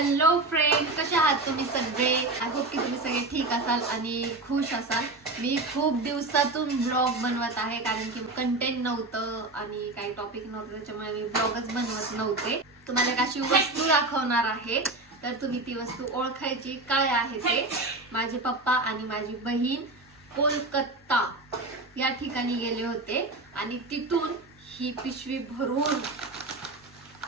Hello friend कसे आहात तुम्ही सगळे? आय होप की तुम्ही सगळे ठीक असाल आणि खुश असाल. मी खूप दिवसातून ब्लॉग बनवत आहे कारण की कंटेंट नव्हतं आणि काही टॉपिक नव्हतं त्याच्यामुळे मी ब्लॉगच बनवत नव्हते. तुम्हाला एक अशी वस्तू दाखवणार आहे. तर तुम्ही ती वस्तू ओळखायची काय आहे ते. माझे पप्पा आणि माझी बहीण कोलकत्ता या ठिकाणी गेले होते आणि तिथून ही पिशवी भरून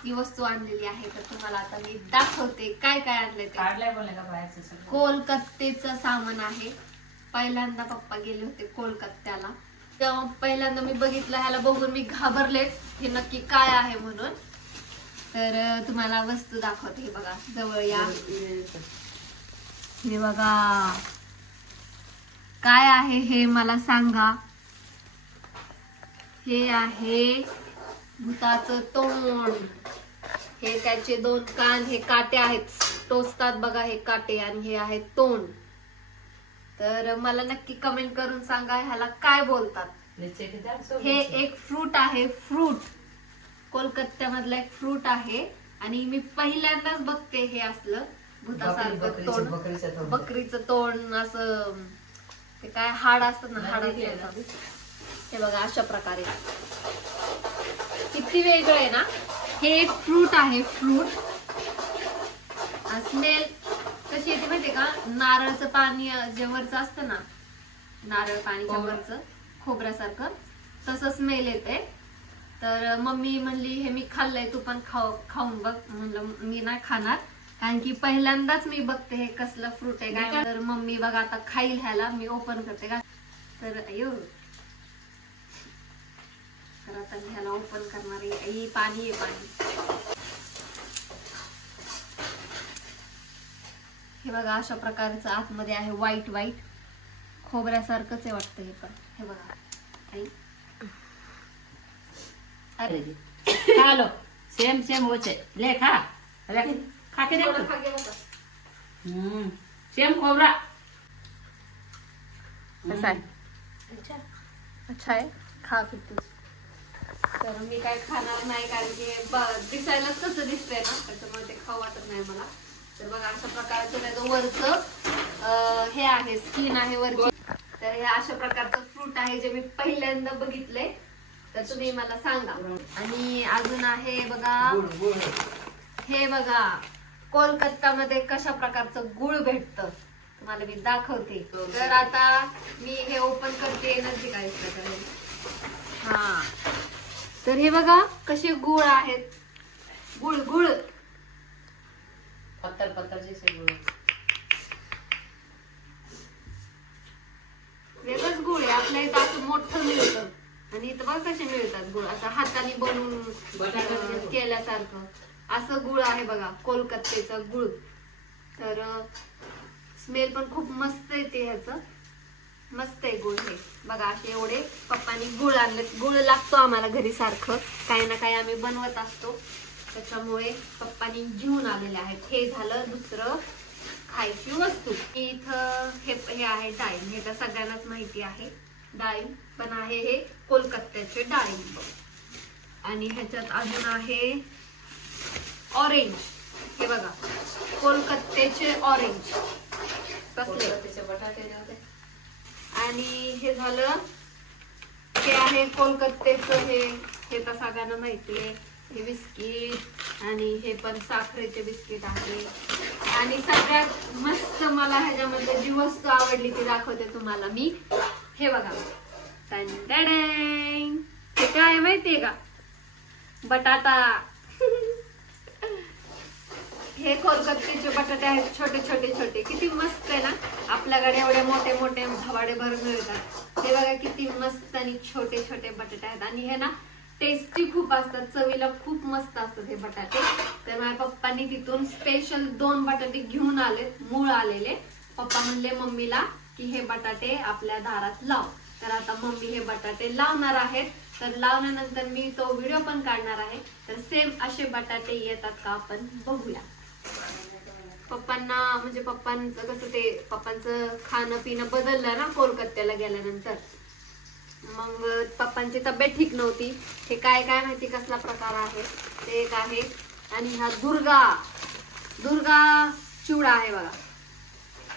ती वस्तू आणलेली आहे तर तुम्हाला आता मी दाखवते काय काय आणले काढलाय बोलले का बाहेरचं सगळं? कोलकातेचं सामान आहे. पहिल्यांदा पप्पा गेले होते कोलकात्याला तेव्हा पहिल्यांदा मी बघितलं ह्याला बघून मी घाबरलेच. हे नक्की काय आहे म्हणून. तर तुम्हाला वस्तू दाखवते हे बघा. जवळ या. हे बघा. काय आहे हे मला सांगा. हे आहे भूताचं तोंड. हे त्याचे दोन कान हे काटे आहेत. टोचतात बघा हे काटे आणि हे आहे तोंड. तर मला नक्की कमेंट करून सांगा ह्याला काय बोलतात. हे. एक फ्रूट आहे फ्रूट कोलकात्यामधलं एक फ्रूट आहे. आणि मी पहिल्यांदाच बघते हे असलं भूतासारखं तोंड. बकरीचं तोंड. असं ते काय हाड असतात ना येतात. हे बघा अशा प्रकारे. किती वेगळं आहे ना? हे एक फ्रूट आहे फ्रूट. स्मेल कशी येते माहितीये का? नारळचं पाणी अं, जे वरचं असतं ना नारळ पाणीच्या खोबरं. वरचं खोबऱ्यासारखं तसं स्मेल येते. तर मम्मी म्हणली हे मी खाल्लंय तू पण खाऊ खाऊन बघ. म्हणलं मी नाही खाणार कारण की पहिल्यांदाच मी बघते हे कसलं फ्रूट आहे काय तर मम्मी बघा आता खाईल ह्याला मी ओपन करते. का तर अयो तर आता मी ह्याला ओपन करणार आहे पाणी आहे पाणी. हे बघा अशा प्रकारचं आतमध्ये आहे व्हाईट व्हाईट खोबऱ्यासारखंच आहे वाटतं हे पण. हे बघा आई अरे खा लो सेम सेम होचे ले खा. ले खा के देख थोडं खा घे बघा. हम्म. सेम खोबरा. कसा आहे? अच्छा अच्छा आहे. खा फिर तू. तर मी काय खाणार नाही कारण की दिसायलाच कसं दिसतंय ना त्याच्यामुळे ते खाऊ वाटत नाही मला. तर बघा अशा प्रकारचं त्याचं वरचं हे आहे स्किन आहे वरची. तर हे अशा प्रकारचं फ्रूट आहे जे मी पहिल्यांदा बघितलंय. तर तुम्ही मला सांगा. आणि अजून आहे बघा हे बघा कोलकातामध्ये कशा प्रकारचं गुळ भेटतं तुम्हाला मी दाखवते. तर आता मी हे ओपन करते नजदीक काय हा. तर हे बघा कसे गुळ आहेत. गुळ गुळ. पत्थर जैसे गुड वेगळंच गुळ आहे. आपल्या इथं असं मोठं मिळतं. आणि इथं बघ कसे मिळतात गुळ. असं हाताने बनवून गुळ. केल्यासारखं. असं गुळ आहे बघा कोलकात्याचा गुळ. तर स्मेल पण खूप मस्त येते ह्याचं. मस्त आहे गुळ हे. बघा असे एवढे पप्पानी गुळ आणले गुळ लागतो आम्हाला घरी सारखं. काही ना काही आम्ही बनवत असतो. त्याच्यामुळे पप्पानी घेऊन आलेले आहेत. हे झालं दुसरं खायची वस्तू. इथं हे हे आहे डाळिंब हे तर सगळ्यांनाच माहिती आहे. डाळिंब पण आहे हे कोलकात्याचे डाळिंब आणि ह्याच्यात अजून आहे ऑरेंज. हे बघा कोलकात्याचे ऑरेंज. कसले? त्याचे बटाटे आणि हे झालं हे आहे कोलकत्तेचं हे हे तर सगळ्यांना माहिती आहे. हे बिस्किट आणि हे पण साखरेचे बिस्किट आहे. आणि सगळ्यात मस्त मला ह्याच्यामध्ये जी वस्तू आवडली ती दाखवते तुम्हाला मी. हे बघा. हे काय आहे माहितीये का? बटाटा. हे बटाटे आहेत छोटे छोटे छोटे. किती मस्त आहे ना? आपल्याकडे एवढे मोठे मोठे धबाडे भर मिळतात. ते बघा किती मस्त आणि छोटे छोटे बटाटे आहेत. आणि हे ना टेस्टी खूप असतात. चवीला खूप मस्त असतात हे बटाटे. तर माझ्या पप्पांनी तिथून स्पेशल दोन बटाटे घेऊन आले मूळ आलेले. पप्पा म्हणले मम्मीला की हे बटाटे आपल्या दारात लाव. तर आता मम्मी हे बटाटे लावणार आहेत. तर लावल्यानंतर मी तो व्हिडिओ पण काढणार आहे. तर सेम असे बटाटे येतात का आपण बघूया. पप्पांना म्हणजे पप्पांचं कसं ते पप्पांचं खाणं पिणं बदललं ना कोलकात्याला गेल्यानंतर. मग पप्पांची तब्येत ठीक नव्हती. हे काय काय माहिती कसला प्रकार आहे? ते एक आहे. आणि हा दुर्गा दुर्गा चिवडा आहे बघा.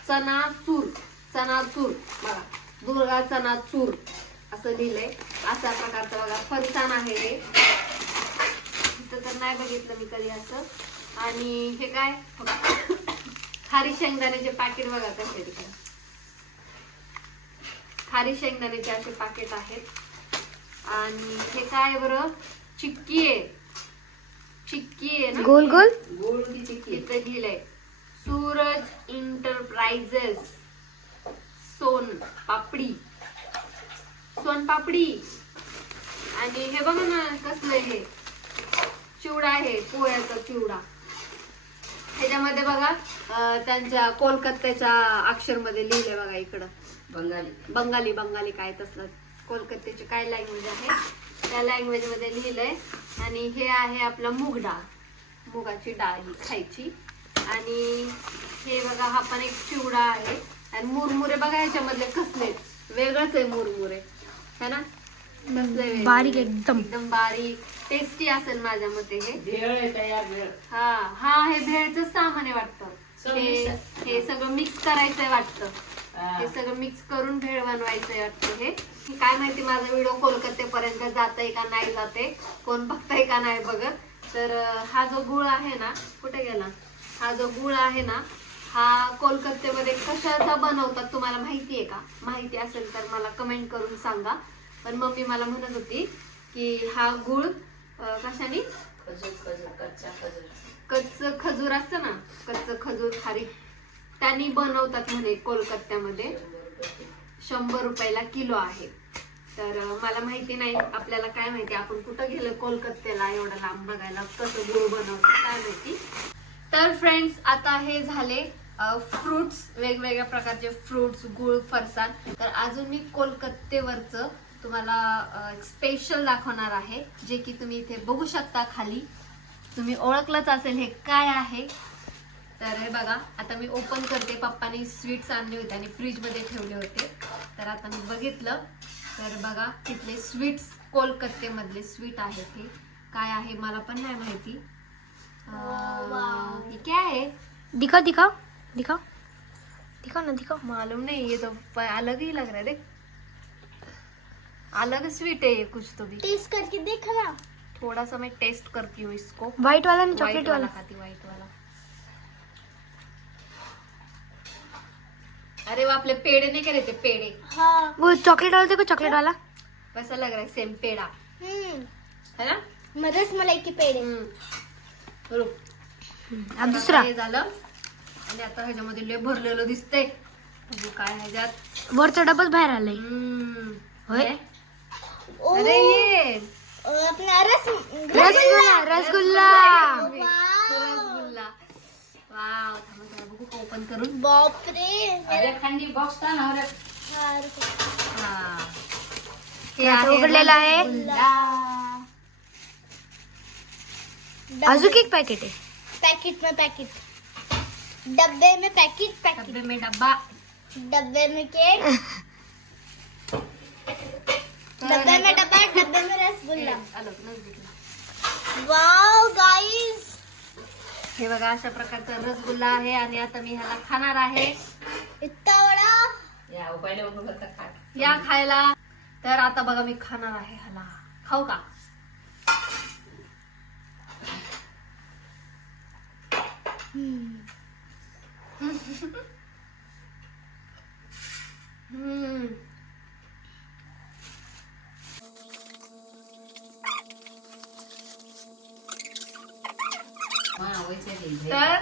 चना चूर चना चूर बघा. दुर्गा चना चूर असं लिहिलंय. अशा प्रकारचं बघा. फरसाण आहे हे. तर नाही बघितलं मी कधी असं. आणि हे काय? खारी शेंगदाण्याचे पाकिट बघा कसे तिकडे खारी शेंगदाण्याचे असे पाकिट आहेत. आणि हे काय बरं? चिक्की आहे. चिक्की आहे ना? गोल गोल? की चिक्की? इथे लिहिलंय. सूरज इंटरप्राइजेस सोन पापडी. सोन पापडी. आणि हे बघा ना कसलं हे चिवडा आहे पोळ्याचा चिवडा. ह्याच्यामध्ये बघा अं, त्यांच्या कोलकात्याच्या अक्षरमध्ये लिहिलंय बघा इकडं. बंगाली. बंगाली बंगाली काय तसलं कोलकात्याची काय लँग्वेज आहे? त्या लँग्वेजमध्ये लिहिलंय. आणि हे आहे आपला मूग डाळ मुगाची डाळ ही खायची. आणि हे बघा हा पण एक चिवडा आहे. आणि मुरमुरे बघा ह्याच्यामधले कसले वेगळंच आहे मुरमुरे. है ना? कसले? बारीक एकदम. एकदम बारीक. टेस्टी असेल माझ्या मते हे. भेळ आहे तयार भेळ. हा हा हे भेळच सामान आहे वाटतं. सगळं हे हे सगळं मिक्स करायचंय वाटतं. हा. हे सगळं मिक्स करून भेळ बनवायचंय वाटतं हे. हे काय माहिती माझा व्हिडिओ कोलकात्यापर्यंत जातंय का नाही जाते कोण बघताय का नाही बघत. तर अं, हा जो गुळ आहे ना कुठे गेला? हा जो गुळ आहे ना हा कोलकात्यामध्ये कशाचा बनवतात तुम्हाला माहिती आहे का? माहिती असेल तर मला कमेंट करून सांगा. पण मम्मी मला म्हणत होती की हा गुळ कशाने? खजूर खजूर कच्चा खजूर. कच्च खजूर असतं ना कच्च खजूर खारी. त्यांनी बनवतात म्हणे कोलकात्यामध्ये. शंभर रुपयाला किलो आहे. तर मला माहिती नाही आपल्याला काय माहिती आपण कुठं गेलो कोलकात्याला एवढं लांब बघायला कसं गुळ बनवतात काय माहिती. तर फ्रेंड्स आता हे झाले फ्रुट्स वेगवेगळ्या प्रकारचे फ्रुट्स गुळ फरसाण. तर अजून मी कोलकात्तेवरचं तुम्हाला स्पेशल दाखवणार आहे जे की तुम्ही इथे बघू शकता खाली. तुम्ही ओळखलंच असेल हे काय आहे. तर हे बघा आता मी ओपन करते. पप्पानी स्वीट्स आणले होते आणि फ्रीजमध्ये ठेवले होते. तर आता मी बघितलं. तर बघा तिथले स्वीट्स कोलकत्तेमधले स्वीट आहेत हे. काय आहे मला पण नाही माहिती. अं, हे काय आहे? दिखाओ दिखाओ दिखाओ दिखाओ ना दिखाओ मालूम नहीं ये तो प- अलग ही लग रहा है देख अलग स्वीट है ये कुछ तो भी. टेस्ट करके देखा ना. थोड़ा सा मैं टेस्ट करती हूँ इसको. व्हाइट वाला ना व्हाइट चॉकलेट वाला खाती व्हाइट वाला. अरे वो आपले पेड़े नहीं करे थे पेड़े. हाँ. वो चॉकलेट वाला देखो चॉकलेट वाला. वैसा लग रहा है सेम पेड़ा. हम्म. है ना? मदर्स मलाई के पेड़े. रुक. अब तर दुसरा. आता हे झालं. आणि आता ह्याच्यामध्ये लय भरलेलं दिसतंय. बघू काय ह्याच्यात वरचा डबल बाहेर आलाय. हम्म. होय? अरे ये अपना रस रसगुल्ला रसगुल्ला। रसगुल्ला। वाव थांबा जरा बघू का ओपन करून. बाप रे अरे खंडी बॉक्स था ना अरे. हा. हे आहे उघडलेलं आहे. अजून एक पॅकेट आहे. पैकेट में पैकेट डब्बे में पैकेट पैकेट डब्बे में डब्बा. डब्बे में केक डब्बे में डब्बा डब्बे में हे, रसगुल्ला. वाओ गाइस हे बघा अशा प्रकारचा रसगुल्ला आहे आणि आता मी ह्याला खाणार आहे. इतना बड़ा या पहिले खा. या खायला. तर आता बघा मी खाणार आहे ह्याला. खाऊ का? हम्म. हा वैसे घे तर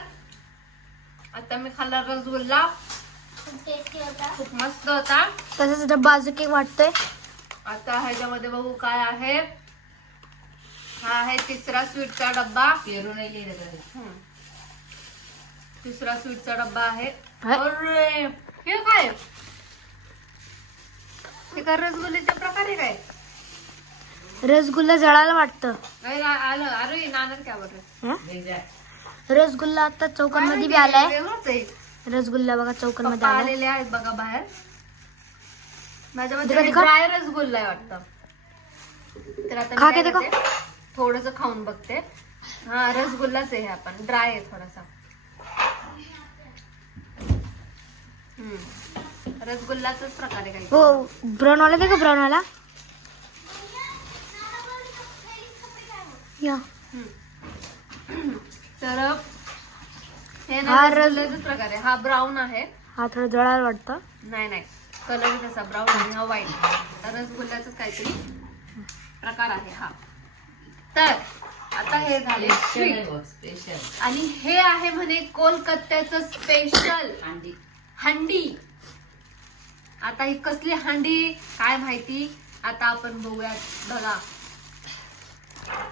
आता मी खाल्ला रसगुल्ला टेस्टी होता खूप मस्त होता. तसंच डब्बा अजून एक वाटतोय. आता ह्याच्यामध्ये बघू काय आहे. हा आहे तिसरा स्वीटचा डब्बा. पेरू नाही लिहिलं. तिसरा स्वीटचा डब्बा आहे. अरे हे काय? हे काय रसगुल्ल्याच्या प्रकारे काय? रसगुल्ला जळायला वाटतं. आ- आलं. अरे नानर काय बरं. रसगुल्ला आता चौकनमध्ये बी आलाय. रसगुल्ला बघा चौकनमध्ये आलेले आहेत बघा बाहेर. माझ्या मध्ये ड्राय रसगुल्ला आहे वाटतं. तर आता थोडंसं खाऊन बघते. हा रसगुल्लाच आहे आपण. ड्राय आहे थोडासा. हम्म. रसगुल्लाचाच प्रकार आहे काही हो ब्राऊनवाला दे का ब्राऊनवाला या. तर हे हा रस- रसगुल्ल्याचाच प्रकार आहे. हा ब्राऊन आहे. हा थोडा जळायला वाटतं. नाही नाही. कलर तसा ब्राऊन आणि हा व्हाईट रसगुल्ल्याचाच काहीतरी प्रकार आहे हा. तर आता हे झाले स्वीट स्पेशल आणि हे आहे म्हणे कोलकात्याचं स्पेशल अंडी हंडी. आता ही कसली हंडी काय माहिती? आता आपण बघूयात बघा.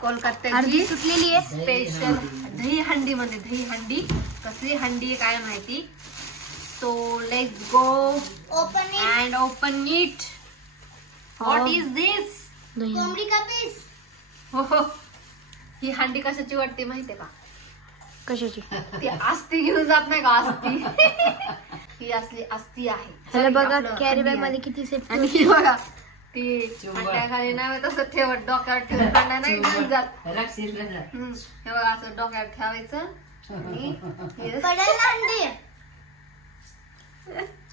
कोलकात्याची सुटलेली आहे. स्पेशल दही हंडी मध्ये दही हंडी. कसली हंडी आहे काय माहिती? So let's go open it and open it what is this कोंबडी का पीस हो हो. ही हंडी कशाची वाटते माहितीये का? कशाची? ती आस्ती घेऊन जात नाही का आस्ती? ही असली आस्ती आहे. बघा कॅरी बॅगमध्ये. किती सेफ्टी आणि बघा ती. खाली नाही तसं ठेवत डोक्यावर ठेवून काढला नाही घेऊन जात. हम्म. हे बघा असं डोक्यावर ठेवायचं आणि हे पडेल ना अंडी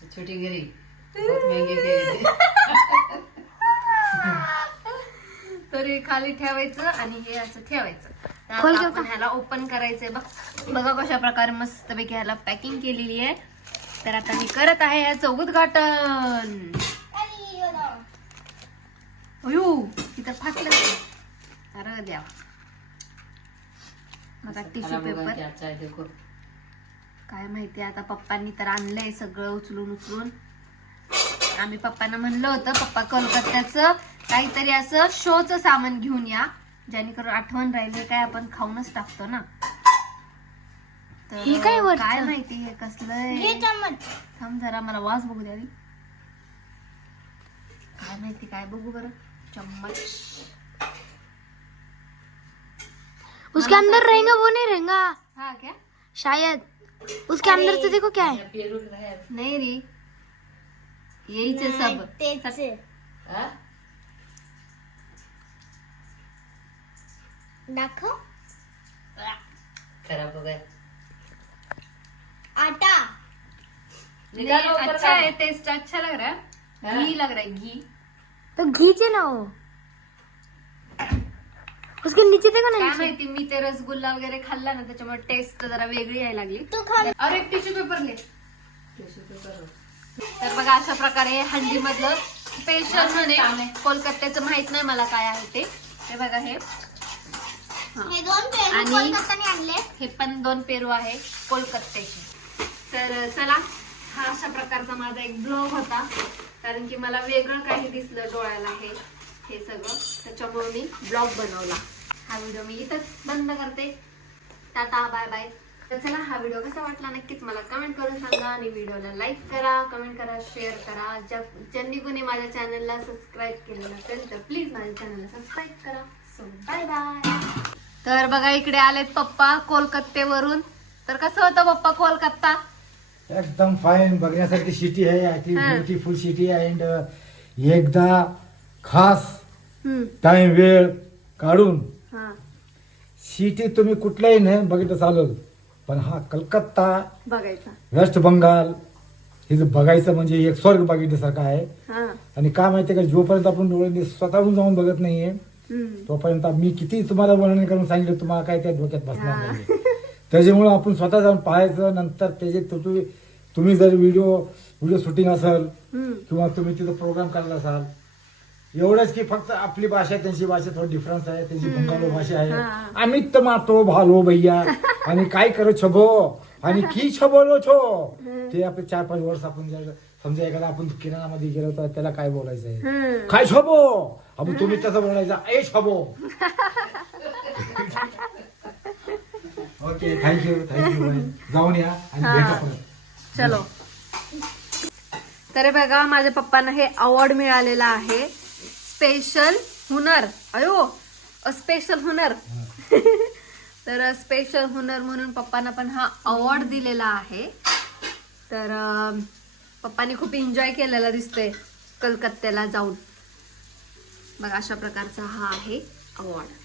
छोटी घरी. बहुत महंगी केली. तरी खाली ठेवायचं आणि हे असं ठेवायचं. तर खोल घेऊ आपण? ह्याला ओपन करायचंय बघ. बघा कशा प्रकारे मस्तपैकी ह्याला पॅकिंग केलेली आहे. तर आता मी करत आहे याचं उद्घाटन. अयो तिथं फाटलं. अरे द्यावा आता टिश्यू पेपर. है काय माहिती आता पप्पांनी तर आणलंय सगळं उचलून उचलून. आम्ही पप्पांना म्हणलं होतं पप्पा कोलकात्याचं काहीतरी असं शोचं सामान घेऊन या. जेणेकरून आठवण राहिले काय आपण खाऊनच टाकतो ना. तर हे काय? काय माहिती हे कसलं थांब जरा मला वास बघू द्यावी काय माहिती काय बघू बरं? चम्मच। उसके अंदर रहेगा वो नहीं रहेगा। हा क्या? शायद। उसके अंदर तो देखो क्या है। नाही रे यहीच आहे सब। आहे. हाँ? खराब हो गया। आटा। निकालो अच्छा है टेस्ट अच्छा लग रहा है। हाँ। घी लग रहा है घी। तो घीचे ना वो. उसके नीचे देखो ना काय नीचे. माहिती मी ते रसगुल्ला वगैरे खाल्ला ना त्याच्यामुळे टेस्ट जरा वेगळी यायला लागली. तू खा. अरे एक टिश्यू पेपर ले टिश्यू पेपर हो. तर बघा अशा प्रकारे हंडी मधलं स्पेशल म्हणे. कोलकात्याचं माहीत नाही मला काय आहे ते. हे बघा हे. हे. दोन पेरू आणि- कोलकाताने आणले हे पण दोन पेरू आहे कोलकात्याचे. तर चला. हा अशा प्रकारचा माझा एक ब्लॉग होता. कारण की मला वेगळं काही दिसलं डोळ्याला हे हे सगळं. त्याच्यामुळे मी ब्लॉग बनवला. हा व्हिडिओ मी इथंच बंद करते. टाटा बाय बाय तर चला हा व्हिडिओ कसा वाटला नक्कीच मला कमेंट करून सांगा आणि व्हिडिओला लाईक करा कमेंट करा शेअर करा. ज्या ज्यांनी कोणी माझ्या चॅनलला सबस्क्राईब केलं नसेल तर प्लीज माझ्या चॅनलला सबस्क्राईब करा. सो बाय बाय तर बघा इकडे आलेत पप्पा कोलकात्यावरून तर कसं होतं पप्पा कोलकाता? एकदम फाईन बघण्यासारखी सिटी आहे. ती हा. ब्युटिफुल सिटी आहे. अँड एकदा खास हम्म. टाइम वेळ काढून हा. सिटी तुम्ही कुठल्याही नाही बघितलं चालेल. पण हा कलकत्ता बघायचा. वेस्ट बंगाल हे जे बघायचं म्हणजे एक स्वर्ग बघितल्यासारखं आहे. हा. आणि काय माहितीये का जोपर्यंत आपण डोळ्यांनी स्वतःहून जाऊन बघत नाहीये हम्म. तोपर्यंत मी किती तुम्हाला वर्णन करून सांगितलं तुम्हाला काय त्या डोक्यात बसणार नाही त्याच्यामुळे आपण स्वतः जाऊन पाहायचं नंतर त्याचे तो- तुम्ही तुम्ही जर व्हिडिओ व्हिडिओ शूटिंग असेल किंवा तुम्ही तिथं प्रोग्राम करत असाल एवढंच की फक्त आपली भाषा त्यांची भाषा थोडी डिफरन्स आहे त्यांची बंगालो भाषा आहे. आम्ही तर मातो भालो भैया. आणि काय करो छबो? आणि की छबोलो छो? ते आपले चार पाच वर्ष आपण जर समजा एखादा आपण किराणामध्ये गेलो तर त्याला काय बोलायचं आहे? काय छबो? आपण तुम्ही तसं बोलायचं ए छबो. Okay thank you thank you जाऊन या आणि भेटा परत. चलो. तर बघा माझ्या पप्पांना हे अवॉर्ड मिळालेला आहे. स्पेशल हुनर. अयो स्पेशल हुनर. तर स्पेशल हुनर म्हणून पप्पांना पण हा अवॉर्ड दिलेला आहे. तर पप्पांनी खूप एन्जॉय केलेला दिसतोय कलकत्त्याला जाऊन. बघा अशा प्रकारचा हा आहे अवॉर्ड